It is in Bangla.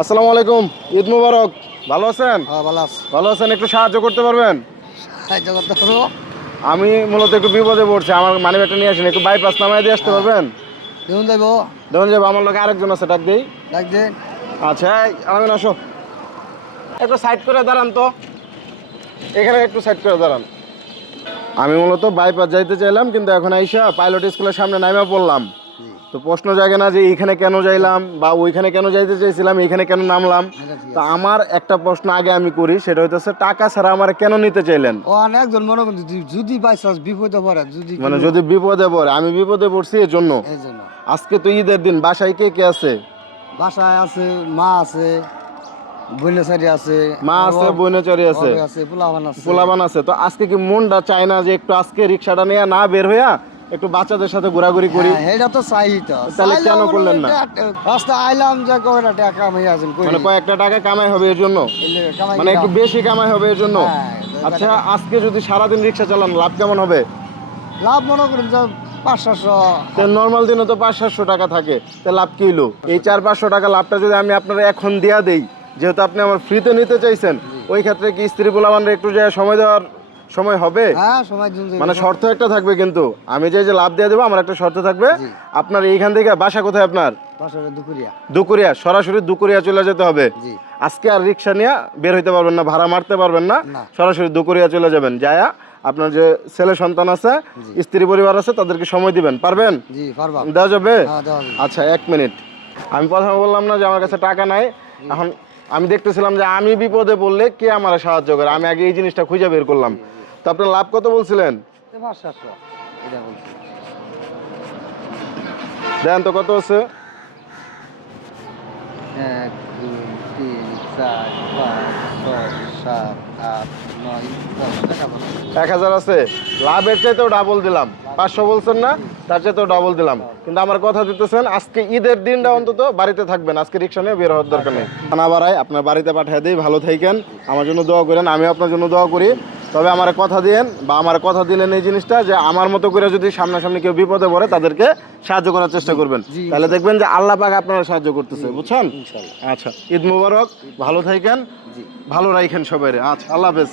আসসালামু আলাইকুম, ঈদ মুবারক। ভালো আছেন? ভালো আছি। ভালো আছেন, একটু সাহায্য করতে পারবেন? সাহায্য করতে পারবো। আমি মূলত একটু বিপদে পড়ছি, আমার মানি ব্যাগটা নিয়ে আসেন, একটু বাইপাস নামায় দিয়ে আসতে পারবেন? দেখুন যাইবো। দেখুন যাবো, আমার লোক আরেকজন আছে, ডাক দিই। ডাক দেন। আচ্ছা, আমি আসো, একটু সাইড করে দাঁড়ান তো, এখানে একটু সাইড করে দাঁড়ান। আমি মূলত বাইপাস যাইতে চাইলাম, কিন্তু এখন আইসা পাইলট স্কুলের সামনে নাইমা পড়লাম। তো প্রশ্ন জাগে না যে এইখানে কেন যাইলাম বা ওইখানে কেন যাইতে চাইছিলাম, এইখানে কেন নামলাম। তো আমার একটা প্রশ্ন আগে আমি করি, সেটা হইতেছে টাকা ছাড়া আমার কেন নিতে চাইলেন? ও অনেকজন মনে করেন যদি বাই চান্স বিপদে পড়ে, মানে যদি বিপদে পড়ে, আমি বিপদে পড়ছি এই জন্য। আজকে তো ঈদের দিন, বাসায় কে কে আছে? বাসায় আছে, মা আছে, বৈনেচারি আছে, মা আছে, বৈনেচারি আছে, পোলাবান আছে। তো আজকে কি মনটা চায় না যে একটু আজকে রিক্সাটা নিয়ে না বের হইয়া একটু বাচ্চাদের সাথে ঘোরাঘুরি করি? এটা তো চাই। তো তাহলে কেন করলেন না? রাস্তা আইলাম যে কয়টা টাকা কামাই আছেন, মানে কয়েকটা টাকা কামাই হবে এর জন্য, মানে একটু বেশি কামাই হবে এর জন্য। আচ্ছা, আজকে যদি সারাদিন রিক্সা চালান লাভ কেমন হবে? লাভ মনে করেন যে 500-700। নর্মাল দিনে তো 500-700 টাকা থাকে, তা লাভ কি হলো? এই 400-500 টাকা লাভটা যদি আমি আপনারা এখন দিয়া দেই, যেহেতু আপনি আমার ফ্রিতে নিতে চাইছেন, ওই ক্ষেত্রে কি স্ত্রী পোলাপানরা একটু যে সময় দেওয়ার সময় হবে? হ্যাঁ, সময় মানে শর্ত একটা থাকবে, কিন্তু আমি যে লাভ দিয়ে দেবো আমার একটা শর্ত থাকবে। আপনার এইখান থেকে বাসা কোথায় আপনার? দুকুরিয়া, সরাসরি দুকুরিয়া চলে যেতে হবে। আজকে আর রিক্সা নিয়ে বের হইতে পারবেন না, ভাড়া মারতে পারবেন না, সরাসরি দুকুরিয়া চলে যাবেন। যায়া আপনার যে ছেলে সন্তান আছে, স্ত্রী পরিবার আছে, তাদেরকে সময় দিবেন। পারবেন? দেওয়া যাবে? আচ্ছা, 1 মিনিট। আমি প্রথমে বললাম না যে আমার কাছে টাকা নাই। এখন আমি দেখতেছিলাম যে আমি বিপদে পড়লে কে আমার সাহায্য করে, আমি আগে এই জিনিসটা খুঁজে বের করলাম। তো আপনার লাভ কত বলছিলেন? দেন তো কত আছে? 1 2 3 4 5 6 7 8 9 10 1000 আছে। লাভের চাইতেও ডাবল দিলাম। 500 বলছেন না, তার চাইতেও ডাবল দিলাম। কিন্তু আমার কথা দিতেছেন, আজকে ঈদের দিনটা অন্তত বাড়িতে থাকবেন, আজকে রিক্সা নিয়ে বের হওয়ার দরকার নেই। না বাড়াই, আপনার বাড়িতে পাঠিয়ে দিই। ভালো থাকেন, আমার জন্য দোয়া করেন, আমি আপনার জন্য দোয়া করি। তবে আমার কথা দিয়েন, বা আমার কথা দিলেন এই জিনিসটা যে আমার মতো করে যদি সামনাসামনি কেউ বিপদে পড়ে তাদেরকে সাহায্য করার চেষ্টা করবেন, তাহলে দেখবেন যে আল্লাহ পাক আপনারা সাহায্য করতেছে, বুঝছেন? আচ্ছা, ঈদ মুবারক, ভালো থাকেন, ভালো রাখেন সবাই। আচ্ছা, আল্লাহ হাফেজ।